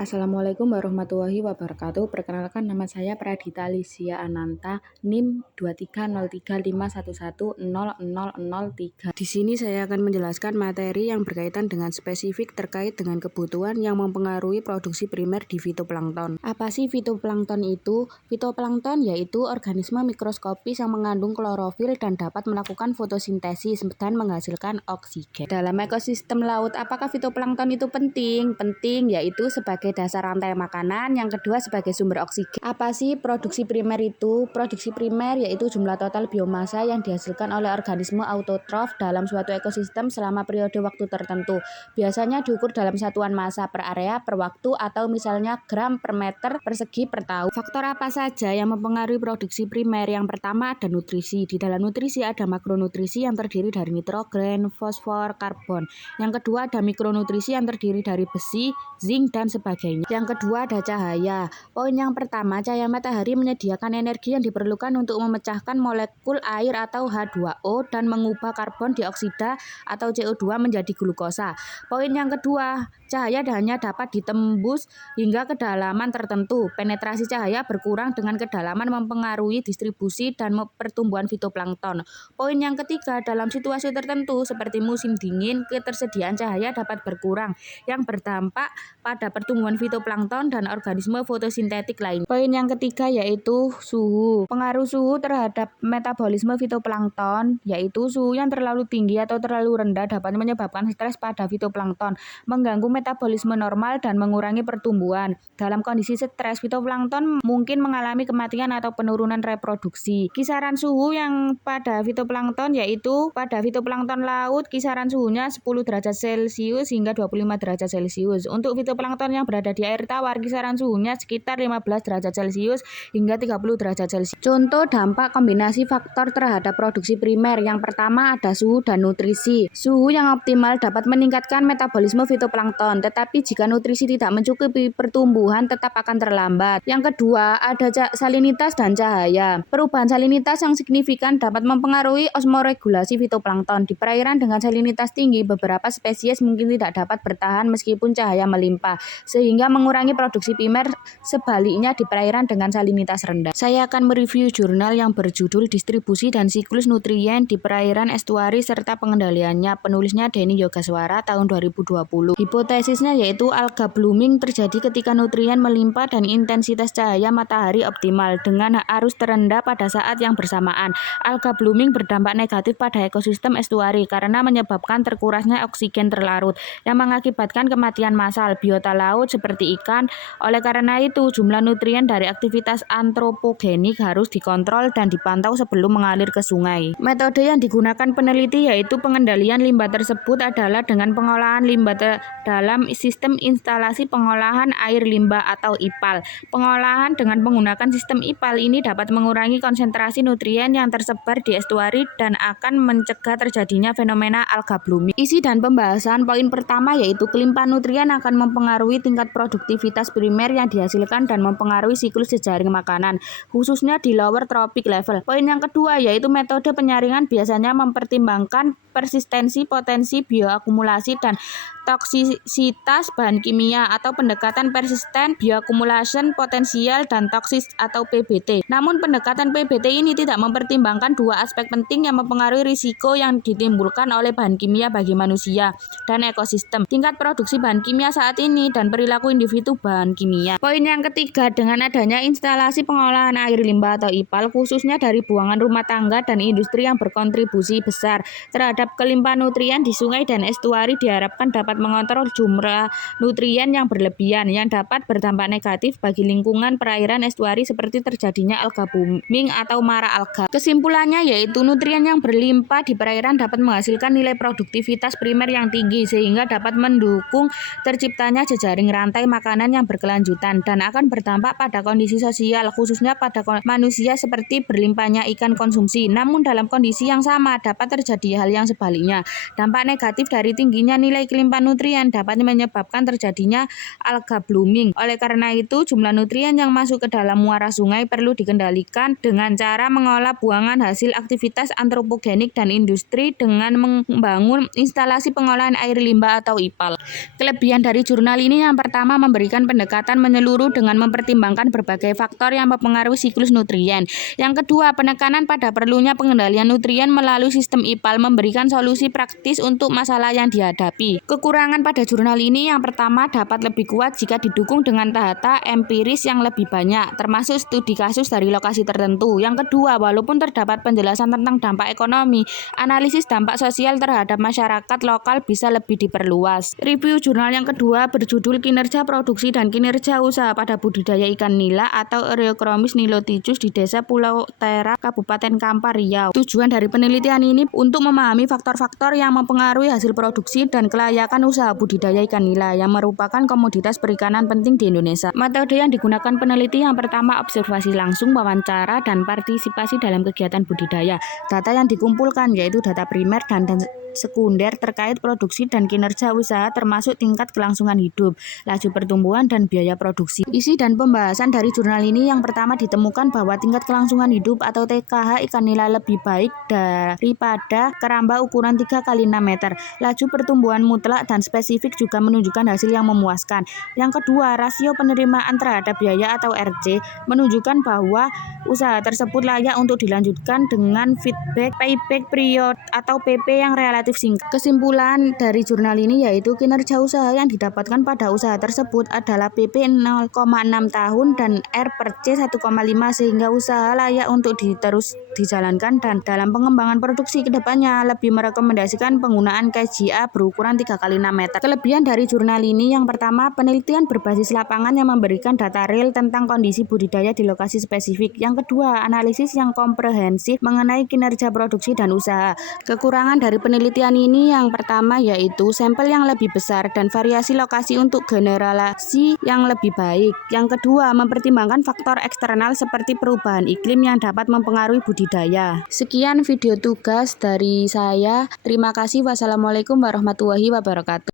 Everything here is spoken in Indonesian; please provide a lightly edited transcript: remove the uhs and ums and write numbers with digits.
Assalamualaikum warahmatullahi wabarakatuh. Perkenalkan, nama saya Pradita Lisia Ananta, NIM 23035110003. Di sini saya akan menjelaskan materi yang berkaitan dengan spesifik terkait dengan kebutuhan yang mempengaruhi produksi primer di fitoplankton. Apa sih fitoplankton itu? Fitoplankton yaitu organisme mikroskopis yang mengandung klorofil dan dapat melakukan fotosintesis dan menghasilkan oksigen. Dalam ekosistem laut, apakah fitoplankton itu penting? Penting, yaitu sebagai dasar rantai makanan, yang kedua sebagai sumber oksigen. Apa sih produksi primer itu? Produksi primer yaitu jumlah total biomasa yang dihasilkan oleh organisme autotrof dalam suatu ekosistem selama periode waktu tertentu. Biasanya diukur dalam satuan massa per area per waktu atau misalnya gram per meter persegi per tahun. Faktor apa saja yang mempengaruhi produksi primer? Yang pertama ada nutrisi. Di dalam nutrisi ada makronutrisi yang terdiri dari nitrogen, fosfor, karbon. Yang kedua ada mikronutrisi yang terdiri dari besi, zinc, dan sebagainya. Yang kedua ada cahaya. Poin yang pertama, cahaya matahari menyediakan energi yang diperlukan untuk memecahkan molekul air atau H2O dan mengubah karbon dioksida atau CO2 menjadi glukosa. Poin yang kedua, cahaya hanya dapat ditembus hingga kedalaman tertentu. Penetrasi cahaya berkurang dengan kedalaman mempengaruhi distribusi dan pertumbuhan fitoplankton. Poin yang ketiga, dalam situasi tertentu seperti musim dingin, ketersediaan cahaya dapat berkurang yang berdampak pada pertumbuhan fitoplankton dan organisme fotosintetik lain. Poin yang ketiga yaitu suhu. Pengaruh suhu terhadap metabolisme fitoplankton yaitu suhu yang terlalu tinggi atau terlalu rendah dapat menyebabkan stres pada fitoplankton, mengganggu metabolisme normal dan mengurangi pertumbuhan. Dalam kondisi stres, fitoplankton mungkin mengalami kematian atau penurunan reproduksi. Kisaran suhu yang pada fitoplankton yaitu pada fitoplankton laut kisaran suhunya 10 derajat Celcius hingga 25 derajat Celcius. Untuk fitoplankton yang berada di air tawar kisaran suhunya sekitar 15 derajat Celcius hingga 30 derajat Celcius. Contoh dampak kombinasi faktor terhadap produksi primer. Yang pertama ada suhu dan nutrisi. Suhu yang optimal dapat meningkatkan metabolisme fitoplankton, tetapi jika nutrisi tidak mencukupi, pertumbuhan tetap akan terlambat. Yang kedua ada salinitas dan cahaya. Perubahan salinitas yang signifikan dapat mempengaruhi osmoregulasi fitoplankton. Di perairan dengan salinitas tinggi, beberapa spesies mungkin tidak dapat bertahan meskipun cahaya melimpah, sehingga mengurangi produksi primer. Sebaliknya di perairan dengan salinitas rendah. Saya akan mereview jurnal yang berjudul Distribusi dan Siklus Nutrien di Perairan Estuari serta Pengendaliannya. Penulisnya Denny Yogaswara tahun 2020. Hipotesisnya yaitu alga blooming terjadi ketika nutrien melimpah dan intensitas cahaya matahari optimal dengan arus terendah pada saat yang bersamaan. Alga blooming berdampak negatif pada ekosistem estuari karena menyebabkan terkurasnya oksigen terlarut yang mengakibatkan kematian massal biota laut seperti ikan. Oleh karena itu, jumlah nutrien dari aktivitas antropogenik harus dikontrol dan dipantau sebelum mengalir ke sungai. Metode yang digunakan peneliti yaitu pengendalian limbah tersebut adalah dengan pengolahan limbah dalam sistem instalasi pengolahan air limbah atau IPAL. Pengolahan dengan menggunakan sistem IPAL ini dapat mengurangi konsentrasi nutrien yang tersebar di estuari dan akan mencegah terjadinya fenomena alga blooming. Isi dan pembahasan. Poin pertama yaitu kelimpahan nutrien akan mempengaruhi tingkat produktivitas primer yang dihasilkan dan mempengaruhi siklus jejaring makanan, khususnya di lower trophic level. Poin yang kedua yaitu metode penyaringan biasanya mempertimbangkan persistensi, potensi bioakumulasi, dan toksisitas bahan kimia atau pendekatan persisten, bioakumulation, potensial, dan toksis atau PBT. Namun pendekatan PBT ini tidak mempertimbangkan dua aspek penting yang mempengaruhi risiko yang ditimbulkan oleh bahan kimia bagi manusia dan ekosistem, tingkat produksi bahan kimia saat ini, dan perilaku individu bahan kimia. Poin yang ketiga, dengan adanya instalasi pengolahan air limbah atau IPAL, khususnya dari buangan rumah tangga dan industri yang berkontribusi besar terhadap kelimpahan nutrien di sungai dan estuari, diharapkan dapat mengontrol jumlah nutrien yang berlebihan yang dapat berdampak negatif bagi lingkungan perairan estuari seperti terjadinya alga blooming atau mara alga. Kesimpulannya yaitu nutrien yang berlimpah di perairan dapat menghasilkan nilai produktivitas primer yang tinggi sehingga dapat mendukung terciptanya jejaring rantai makanan yang berkelanjutan dan akan berdampak pada kondisi sosial khususnya pada manusia seperti berlimpahnya ikan konsumsi. Namun dalam kondisi yang sama dapat terjadi hal yang sebaliknya. Dampak negatif dari tingginya nilai kelimpahan nutrien dapat dapat menyebabkan terjadinya alga blooming. Oleh karena itu, jumlah nutrien yang masuk ke dalam muara sungai perlu dikendalikan dengan cara mengolah buangan hasil aktivitas antropogenik dan industri dengan membangun instalasi pengolahan air limbah atau IPAL. Kelebihan dari jurnal ini yang pertama memberikan pendekatan menyeluruh dengan mempertimbangkan berbagai faktor yang mempengaruhi siklus nutrien. Yang kedua, penekanan pada perlunya pengendalian nutrien melalui sistem IPAL memberikan solusi praktis untuk masalah yang dihadapi. Kekurangan pada jurnal ini yang pertama dapat lebih kuat jika didukung dengan data empiris yang lebih banyak, termasuk studi kasus dari lokasi tertentu. Yang kedua, walaupun terdapat penjelasan tentang dampak ekonomi, analisis dampak sosial terhadap masyarakat lokal bisa lebih diperluas. Review jurnal yang kedua berjudul Kinerja Produksi dan Kinerja Usaha pada Budidaya Ikan Nila atau Eurychromis niloticus di Desa Pulau Tera, Kabupaten Kampar, Riau. Tujuan dari penelitian ini untuk memahami faktor-faktor yang mempengaruhi hasil produksi dan kelayakan usaha budidaya ikan nila yang merupakan komoditas perikanan penting di Indonesia. Metode yang digunakan peneliti yang pertama observasi langsung, wawancara, dan partisipasi dalam kegiatan budidaya. Data yang dikumpulkan yaitu data primer dan sekunder terkait produksi dan kinerja usaha termasuk tingkat kelangsungan hidup, laju pertumbuhan, dan biaya produksi. Isi dan pembahasan dari jurnal ini yang pertama ditemukan bahwa tingkat kelangsungan hidup atau TKH ikan nila lebih baik daripada keramba ukuran 3x6 meter. Laju pertumbuhan mutlak dan spesifik juga menunjukkan hasil yang memuaskan. Yang kedua, rasio penerimaan terhadap biaya atau RC menunjukkan bahwa usaha tersebut layak untuk dilanjutkan dengan feedback payback period atau PP yang relatif singkat. Kesimpulan dari jurnal ini yaitu kinerja usaha yang didapatkan pada usaha tersebut adalah PP 0,6 tahun dan R per C 1,5 sehingga usaha layak untuk terus dijalankan dan dalam pengembangan produksi kedepannya lebih merekomendasikan penggunaan KJA berukuran 3x6 meter. Kelebihan dari jurnal ini yang pertama, penelitian berbasis lapangan yang memberikan data real tentang kondisi budidaya di lokasi spesifik. Yang kedua, analisis yang komprehensif mengenai kinerja produksi dan usaha. Kekurangan dari penelitian ini yang pertama yaitu sampel yang lebih besar dan variasi lokasi untuk generalisasi yang lebih baik. Yang kedua, mempertimbangkan faktor eksternal seperti perubahan iklim yang dapat mempengaruhi budidaya. Sekian video tugas dari saya. Terima kasih. Wassalamualaikum warahmatullahi wabarakatuh.